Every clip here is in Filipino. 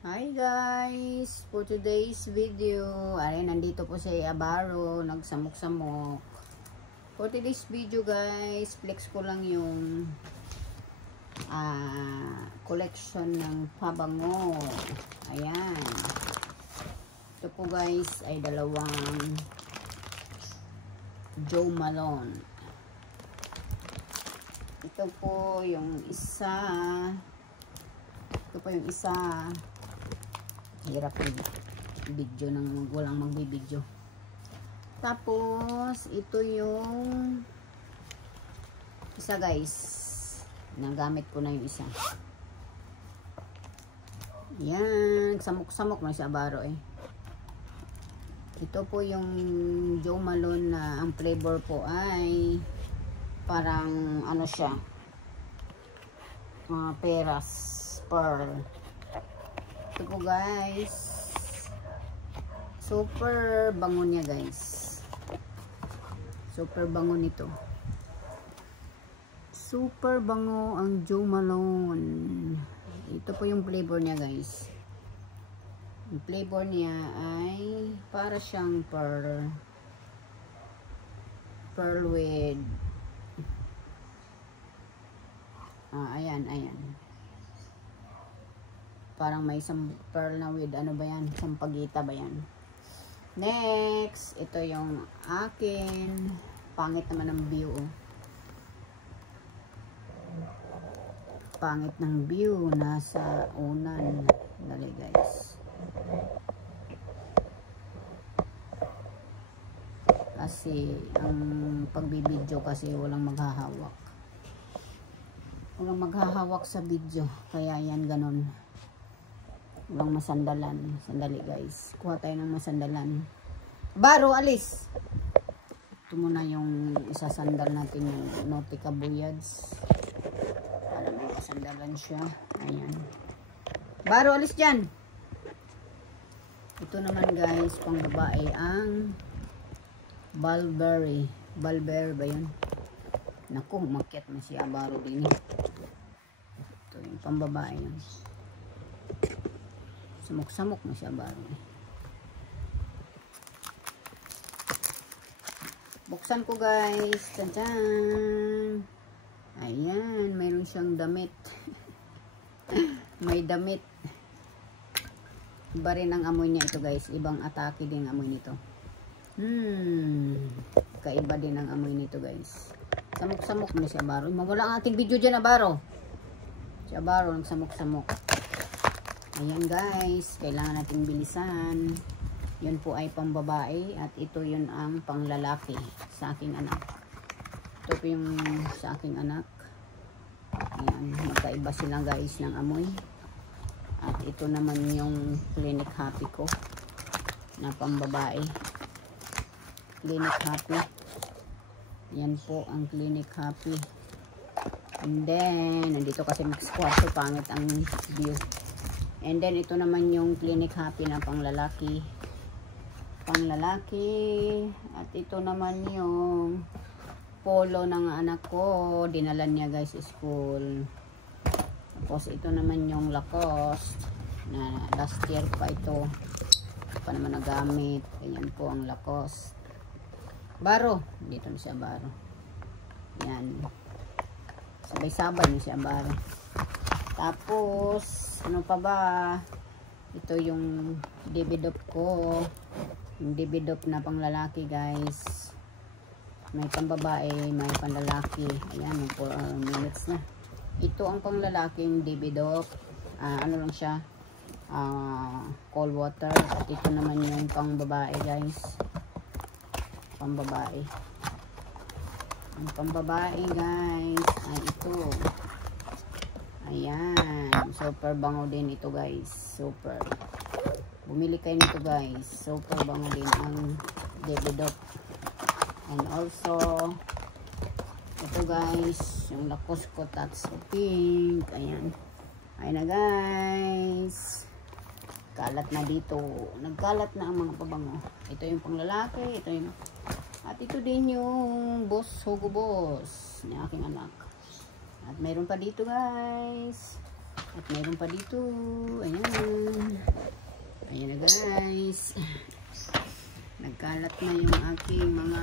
Hi guys! For today's video, ay nandito po si Abaro, nagsamok-samok. For today's video guys, flex ko lang yung collection ng pabango. Ayan. Ito po guys ay dalawang Jo Malone. Ito po yung isa. Hirap yung video nang walang magbibideo. Tapos ito yung isa guys, nagamit ko na yung isa. Yan, samok-samok na si Abaro eh. Ito po yung Jo Malone na ang flavor po ay parang ano siya, peras, pearl. Ito po guys, super bango niya guys, super bango nito, super bango ang Jo Malone. Ito po yung flavor niya guys. Yung flavor niya ay para siyang pearl with ayan parang may isang pearl na with ano ba yan, sampagita ba yan. Next, ito yung akin. Pangit naman ng view oh. Pangit ng view, nasa unan. Dali guys, kasi ang pagbibideo kasi walang maghahawak sa video, kaya yan ganon, walang masandalan. Sandali guys, kuha tayo ng masandalan. Baro, alis. Ito muna yung isasandal natin, yung Nautica Voyage, para may masandalan siya. Ayan, Baro, alis dyan. Ito naman guys, pang babae ang Balberry ba yun? Naku, makyat na si Abaro din. Ito yung pambabae yun. Samok-samok na si Abaro. Buksan ko guys. Tadaan! Ayan, mayroon siyang damit. May damit. Iba rin ang amoy niya ito guys. Ibang atake din ang amoy nito. Kaiba din ang amoy nito guys. Samok-samok na si Abaro. Mawala ang ating video dyan, Abaro. Si Abaro nagsamok-samok. Ayan guys, kailangan nating bilisan. Yun po ay pambabae at ito yun ang panglalaki sa aking anak. Ito po yung sa aking anak. Ayan, magkaiba sila guys ng amoy. At ito naman yung Clinic Happy ko na pambabae. Clinic Happy. Yan po ang Clinic Happy. And then, nandito kasi mix kwarto, pangit ang view. And then, ito naman yung Clinic Happy na panglalaki. At ito naman yung polo ng anak ko. Dinala niya guys school. Tapos, ito naman yung Lacoste na last year pa ito. Pa naman nagamit. Ganyan po ang Lacoste. Baro, dito na siya Baro. Yan. Sabay-sabay na siya Baro. Tapos, ano pa ba? Ito yung Dibidop ko. Yung Dibidop na panglalaki guys. May pambabae, may panlalaki. Ayan, 4 minutes na. Ito ang panglalaking Dibidop. Ano lang siya? Cold water. At ito naman yung pangbabae guys. Pambabae. Ang pambabae guys ay ito. Ayan, super bango din ito guys. Super. Bumili kayo nito guys. Super bango din ang Dibidop. And also ito guys, yung Lacoste ko Tats Pink. Ayan. Ayan na guys. Kalat na dito. Nagkalat na ang mga pabango. Ito yung panglalaki. Ito yung... At ito din yung Boss Hugo Boss ni aking anak. At mayroon pa dito guys. At mayroon pa dito. Ayan. guys. Nagkalat na yung aking mga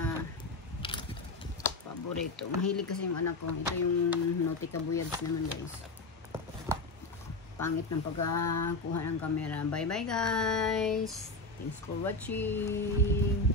paborito. Mahilig kasi yung anak ko. Ito yung Nautica Voyage naman guys. Pangit ng pagkakuha ng camera. Bye bye guys. Thanks for watching.